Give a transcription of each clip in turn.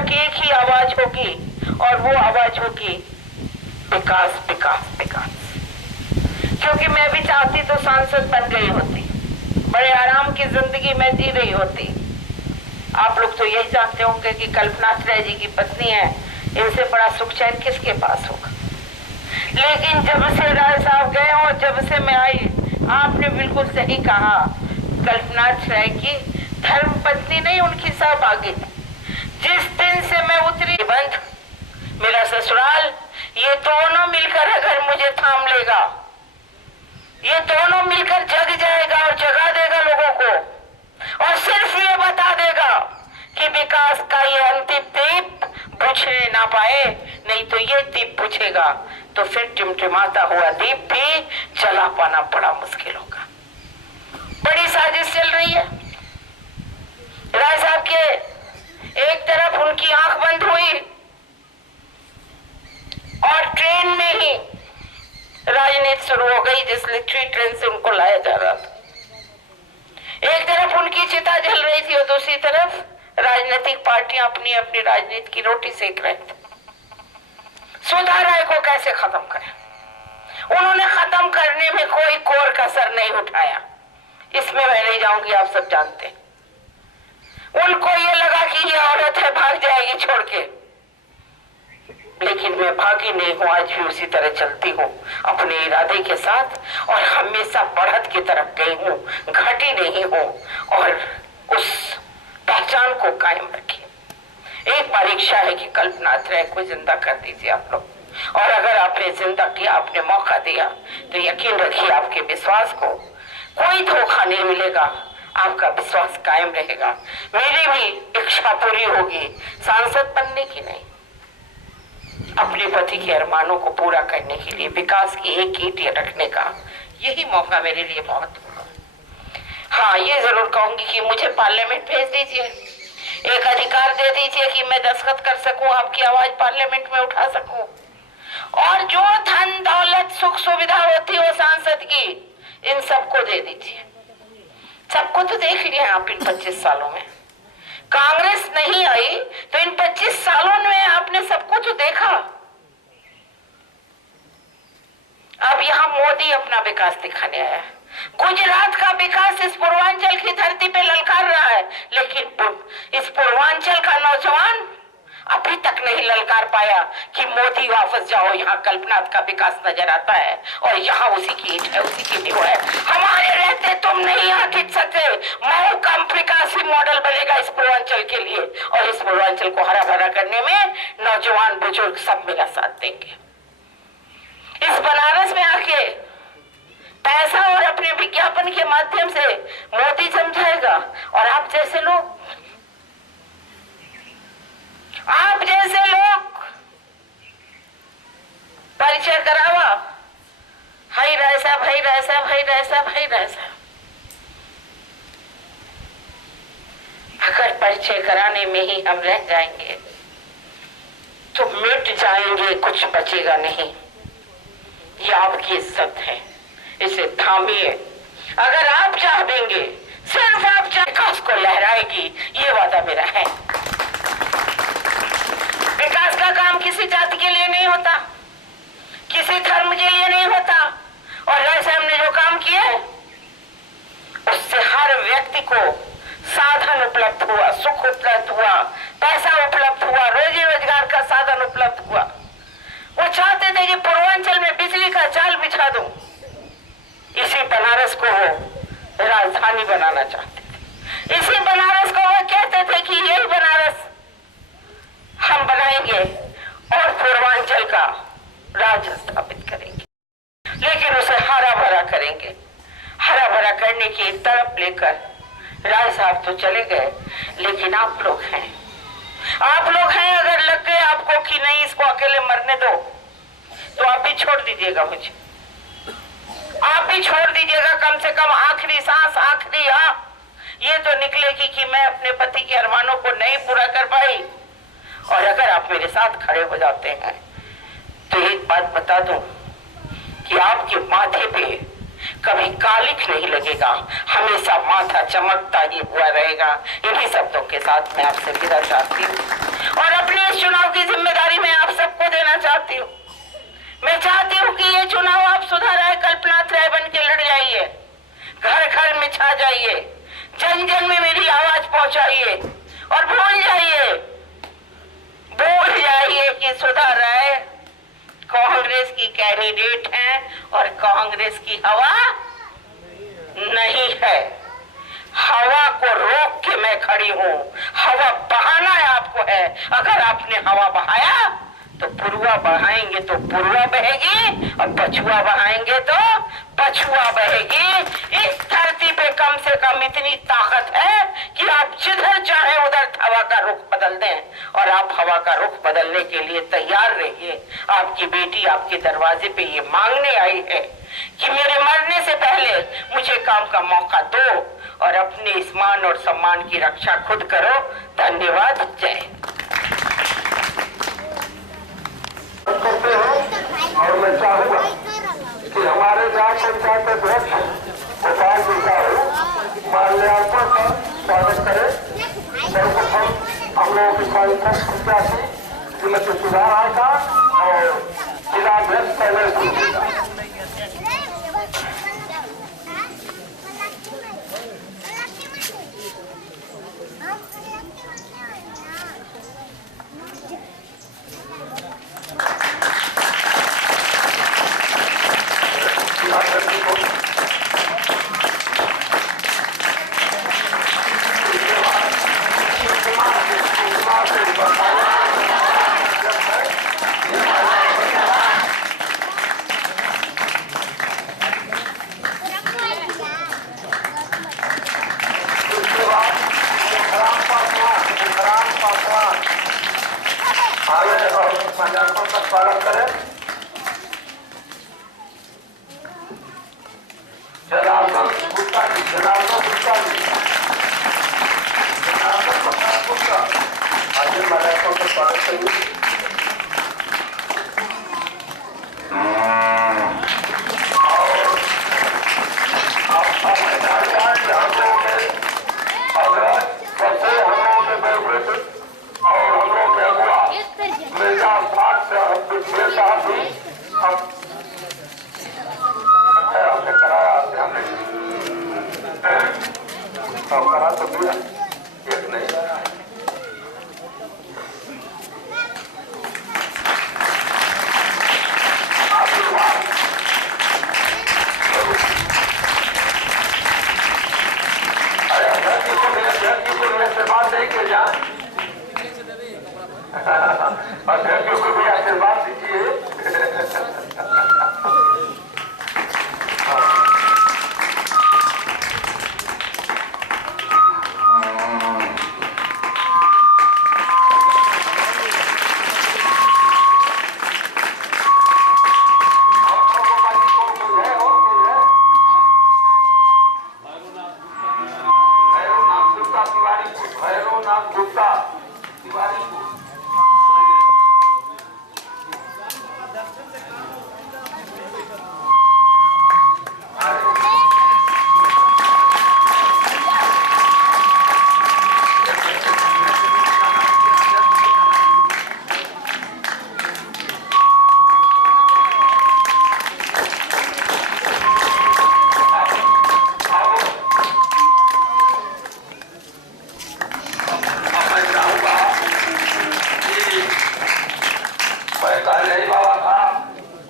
तक एक ही आवाज होगी और वो आवाज होगी विकास विकास विकास। क्योंकि मैं भी चाहती तो सांसद बन गई होती, बड़े आराम की जिंदगी में जी रही होती। आप लोग तो यही जानते होंगे कि कल्पना श्रेय जी की पत्नी है, इनसे बड़ा सुख चैन किसके पास होगा। लेकिन जब से राय साहब गए और जब से मैं आई, आपने बिल्कुल सही कहा, कल्पना श्रेय की धर्म पत्नी नहीं, उनकी सहभागी। जिस दिन से मैं उतरी बंद, मेरा ससुराल, ये दोनों मिलकर अगर मुझे थाम लेगा, ये दोनों मिलकर जग जाएगा और जगा देगा लोगों को, और सिर्फ ये बता देगा कि विकास का ये अंतिम दीप बुझने ना पाए, नहीं तो ये दीप बुझेगा तो फिर टिमटिमाता हुआ दीप भी जला पाना बड़ा मुश्किल होगा। बड़ी साजिश चल रही है। राय साहब के एक तरफ उनकी आंख बंद हुई और ट्रेन में ही राजनीति शुरू हो गई, जिस लिटरी ट्रेन से उनको लाया जा रहा था। एक तरफ उनकी चिता जल रही थी और दूसरी तरफ राजनीतिक पार्टियां अपनी अपनी राजनीति की रोटी सेक रहे थे। सुधा राय को कैसे खत्म करें? उन्होंने खत्म करने में कोई कोर कसर नहीं उठाया, इसमें मैं नहीं जाऊंगी, आप सब जानते हैं। उनको ये लगा कि ये औरत है, भाग जाएगी छोड़ के, लेकिन मैं भागी नहीं हूं, आज भी उसी तरह चलती हूँ अपने इरादे के साथ, और हमेशा बढ़त की तरफ गई हूँ, घटी नहीं हूँ, और उस पहचान को कायम रखी। एक बार इच्छा है कि कल्पना श्रेय को जिंदा कर दीजिए आप लोग, और अगर आपने जिंदा किया, आपने मौका दिया, तो यकीन रखिए आपके विश्वास को कोई धोखा नहीं मिलेगा, आपका विश्वास कायम रहेगा। मेरी भी इच्छा पूरी होगी सांसद बनने की नहीं, अपने पति के अरमानों को पूरा करने के लिए, विकास की एक ईंट रखने का। यही मौका मेरे लिए बहुत होगा। हाँ, ये जरूर कहूंगी कि मुझे पार्लियामेंट भेज दीजिए, एक अधिकार दे दीजिए कि मैं दस्तखत कर सकूं, आपकी आवाज पार्लियामेंट में उठा सकूं, और जो धन दौलत सुख सुविधा होती हो सांसद की, इन सबको दे दीजिए। सबको तो देख लिया आप इन 25 सालों में, कांग्रेस नहीं आई तो इन 25 सालों में आपने सबको तो देखा। अब यहाँ मोदी अपना विकास दिखाने आया है। गुजरात का विकास इस पूर्वांचल की धरती पे ललकार रहा है, लेकिन इस पूर्वांचल का नौजवान अभी तक नहीं ललकार पाया कि मोदी वापस जाओ, यहाँ कल्पना का विकास नजर आता है और यहाँ उसी की ईंट है, उसी की नींव है। हमारे रहते तुम नहीं यहाँ टिक सकते। मऊ का विकासी मॉडल बनेगा इस पूर्वांचल के लिए, और इस पूर्वांचल को हरा भरा करने में नौजवान बुजुर्ग सब मेरा साथ देंगे। इस बनारस में आके पैसा और अपने विज्ञापन के माध्यम से मोदी समझाएगा, और आप जैसे लोग परिचय करावा, हाई राय साहब, हाई राय साहब, हाई राय साहब, हाई राय साहब। अगर परिचय कराने में ही हम रह जाएंगे तो मिट जाएंगे, कुछ बचेगा नहीं। ये आपकी इज्जत है, इसे थामिए। अगर आप चाहेंगे, सिर्फ आप चाहे, विकास को लहराएगी, ये वादा मेरा है। विकास का काम किसी जाति के लिए नहीं होता, किसी धर्म के लिए नहीं होता, और राय साहब ने जो काम किए उससे हर व्यक्ति को साधन उपलब्ध हुआ, सुख उपलब्ध हुआ, पैसा उपलब्ध हुआ, रोजी रोजगार का साधन उपलब्ध हुआ। वो चाहते थे कि पूर्वांचल में बिजली का जाल बिछा दूं, इसी बनारस को वो राजधानी बनाना चाहते थे। इसी बनारस को वो कहते थे कि यही बनारस हम बनाएंगे और पूर्वांचल का राज स्थापित करेंगे, लेकिन उसे हरा भरा करेंगे। हरा भरा करने की तड़प लेकर राय साहब तो चले गए, लेकिन आप लोग हैं, आप लोग हैं। अगर लग गए आपको कि नहीं इसको अकेले मरने दो, तो आप भी छोड़ दीजिएगा मुझे, आप भी छोड़ दीजिएगा। कम से कम आखिरी सांस, आखिरी ये तो निकलेगी कि मैं अपने पति के अरमानों को नहीं पूरा कर पाई। और अगर आप मेरे साथ खड़े हो जाते हैं तो एक बात बता दूं कि आपके माथे पे कभी कालिख नहीं लगेगा, हमेशा माथा चमकता ही हुआ रहेगा। इन्हीं शब्दों के साथ मैं आपसे विदा चाहती हूँ। और अपने इस चुनाव की जिम्मेदारी मैं आप सबको देना चाहती हूँ। मैं चाहती हूँ कि ये चुनाव आप सुधा राय कल्पनाथ राय बन के लड़ जाइए, घर घर में छा जाइए, जन जन में मेरी आवाज पहुंचाइए और बोल जाइए कि सुधा राय कांग्रेस की कैंडिडेट हैं और कांग्रेस की हवा नहीं है। हवा को रोक के मैं खड़ी हूँ। हवा बहाना है आपको है। अगर आपने हवा बहाया तो पुरवा बहाएंगे तो पुरवा बहेगी और पछुआ बहाएंगे तो पछुआ बहेगी। इस धरती पे कम से कम इतनी ताकत है कि आप जिधर चाहे उधर हवा का रुख बदल दें और आप हवा का रुख बदलने के लिए तैयार रहिए। आपकी बेटी आपके दरवाजे पे ये मांगने आई है कि मेरे मरने से पहले मुझे काम का मौका दो और अपने इस मान और सम्मान की रक्षा खुद करो। धन्यवाद। जय करते हैं। और मैं चाहूंगा कि हमारे ग्राम पंचायत अध्यक्ष गोपाल जी का माल्यार्पण का स्वागत करें। सर्वप्रथम हम लोगों की सांसद प्रत्याशी श्रीमती सुधा राय का और जिलाध्यक्ष पहले सूची का। स्वागत करें। जनार्दन गुप्ता जी, जनार्दन गुप्ता जी, जनार्दन प्रसाद गुप्ता आगे माल्यार्पण का स्वागत करेंगे। करा तो दिया एक नहीं आशीर्वाद नहीं के जा अध्यक्षों को भी आशीर्वाद दीजिए।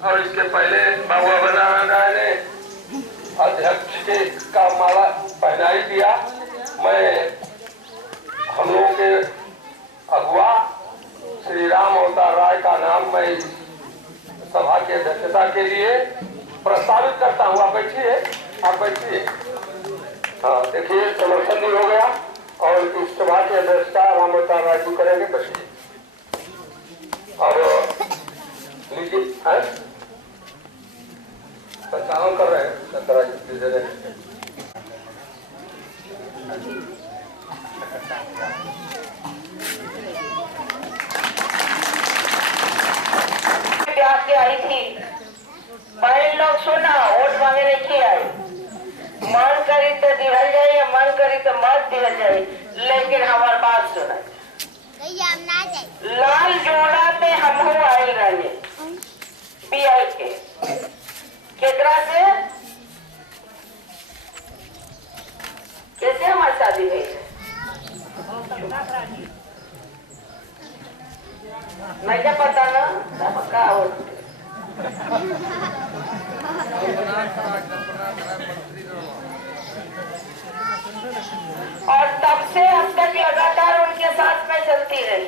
और इसके पहले बाबू अमरनाथ राय ने अध्यक्ष के का माला पहनाई दिया। मैं हम लोगों के अगुआ श्री राम अवतार राय का नाम मैं सभा की अध्यक्षता के लिए प्रस्तावित करता हूँ। आप बैठिए, आप बैठिए। हाँ देखिए, समर्थन भी हो गया और इस सभा की अध्यक्षता राम अवतार राय जी करेंगे। बैठिए और लीजिए, संचालन कर रहे हैं के आई थी। बहन लोग सुना, वोट मांगे नहीं आई। मन करी तो दिहल जाए या मन करी तो मत दिहल जाए, लेकिन हमारी बात सुना। लाल जोड़ा पे हम आयल रहे बीआई के केकरा से कैसे हमारी शादी हुई नहीं क्या पता ना क्या हो और तब से अब तक लगातार उनके साथ में चलती रही।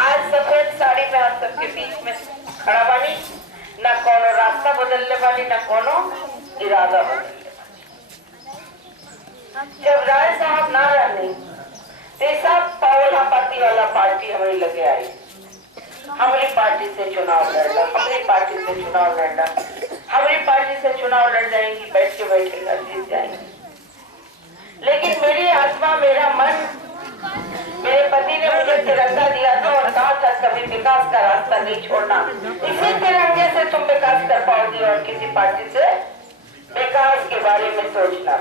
आज सफेद साड़ी में आप सबके बीच में खड़ा बनी, न कोनो रास्ता बदलने वाली, न कोनो इरादा बदलने वाली। जब राय साहब ना रहने तो सब पावला पार्टी वाला पार्टी हमारी लगे आई, हमारी पार्टी से चुनाव लड़ना, हमारी पार्टी से चुनाव लड़ना, हमारी पार्टी से चुनाव लड़ जाएंगी, बैठ के बैठेगा जीत जाएंगी। लेकिन मेरी आत्मा, मेरा मन, मेरे पति ने मुझे तिरंगा दिया था और कहा था कभी विकास का रास्ता नहीं छोड़ना, इसी तिरंगे से तुम विकास कर पाओगी और किसी पार्टी से विकास के बारे में सोचना।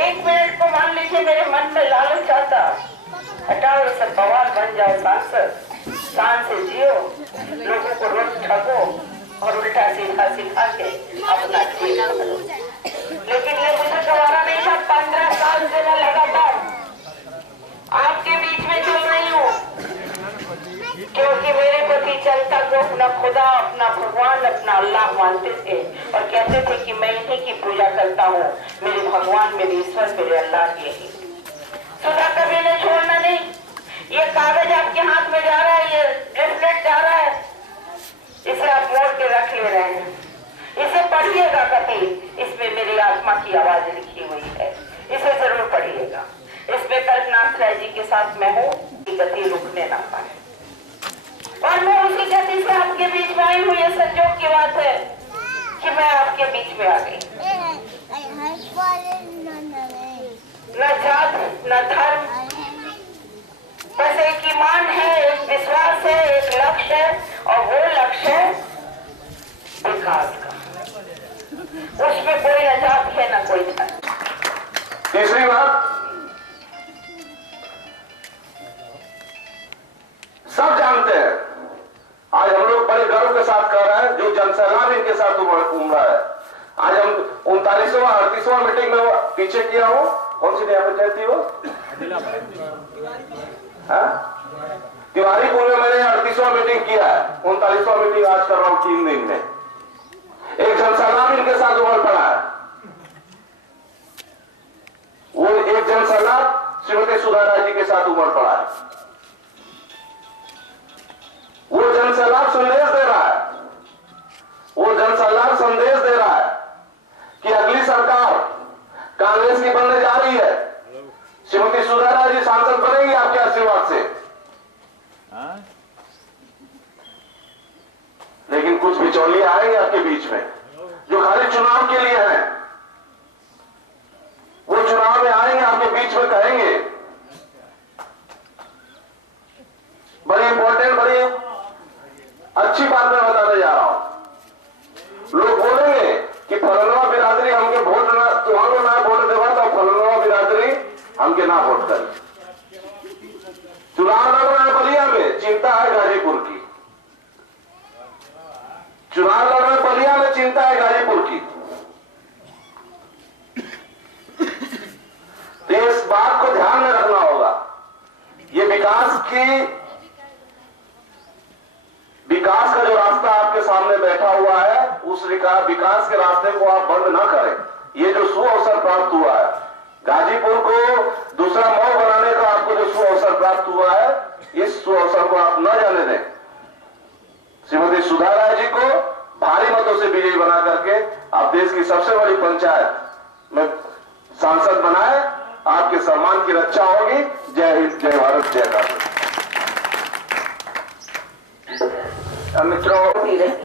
एक मिनट को मान लीजिए मेरे मन में लालच आता, हटाओ सब बवाल बन जाओ, सांसद शान से जियो, लोगों को रोज ठगो और उल्टा सीधा सिखा के अपना ठीक करो। लेकिन ये मुझे गवारा नहीं था। 15 साल से मैं लगातार आपके बीच में चल रही हूँ, क्योंकि मेरे पति जनता को अपना खुदा, अपना भगवान, अपना अल्लाह मानते थे और कहते थे कि मैं इन्हीं की पूजा करता हूँ, मेरे भगवान, मेरे ईश्वर, मेरे अल्लाह के ही। सुधा कभी ने छोड़ना नहीं। ये कागज आपके हाथ में जा रहा है, ये लिफलेट जा रहा है, इसे आप मोड़ के रख ले रहे हैं, इसे पढ़िएगा कभी। इसमें मेरी आत्मा की आवाज लिखी हुई है, इसे जरूर पढ़िएगा। इसमें कल्पनाथ राय जी के साथ मैं हूँ, गति रुकने ना पाए और मैं उसी गति से आपके बीच में आई हूँ। ये संजोग की बात है कि मैं आपके बीच में आ गई। न जात न धर्म, बस एक ईमान है, एक विश्वास है, एक लक्ष्य है और वो लक्ष्य है विकास का। उसमें कोई न जात है न कोई धर्म। तीसरी बात, सब जानते हैं, आज हम लोग बड़े गर्व के साथ कह रहे हैं, जो जनसैलाब इनके साथ उमड़ा है। आज हम 39वां 38वां मीटिंग में पीछे किया हूं, कौन सी नया पंचायत थी वो, तिवारीपुर में मैंने 38वां मीटिंग किया है, 39वां मीटिंग आज कर रहा हूं 3 दिन में। एक जनसैलाब इनके साथ उमड़ पड़ा है। वो एक जनसैलाब श्रीमती सुधा राय जी के साथ उमड़ पड़ा है। वो जनसैलाब संदेश दे रहा है, वो जनसैलाब संदेश दे रहा है कि अगली सरकार कांग्रेस की बनने जा रही है, श्रीमती सुधा राय जी सांसद बनेंगी आपके आशीर्वाद से। लेकिन कुछ बिचौलिए आएंगे आपके बीच में जो खाली चुनाव के लिए हैं। वो चुनाव में आएंगे, आपके बीच में कहेंगे, बड़ी इंपॉर्टेंट, बड़ी अच्छी बात मैं बताने जा रहा हूं। लोग बोलेंगे कि फलनवा बिरादरी हमके वोट ना, तुम्हारो ना वोट देवा तो फलनवा बिरादरी हमके ना वोट करे। चुनाव लड़ रहे हैं बलिया में, चिंता है गाजीपुर की। चुनाव लड़ रहे हैं बलिया में, चिंता है गाजीपुर की। तो इस बात को ध्यान में रखना होगा। ये विकास का जो रास्ता आपके सामने बैठा हुआ है, उस विकास के रास्ते को आप बंद ना करें। ये जो सुअवसर प्राप्त हुआ है, गाजीपुर को दूसरा मऊ बनाने का आपको जो सुअवसर प्राप्त हुआ है, इस सुअवसर को आप न जाने दें। श्रीमती सुधा राय जी को भारी मतों से विजयी बना करके आप देश की सबसे बड़ी पंचायत में सांसद बनाए, आपके सम्मान की रक्षा होगी। जय हिंद, जय भारत, जय भारत। मित्रों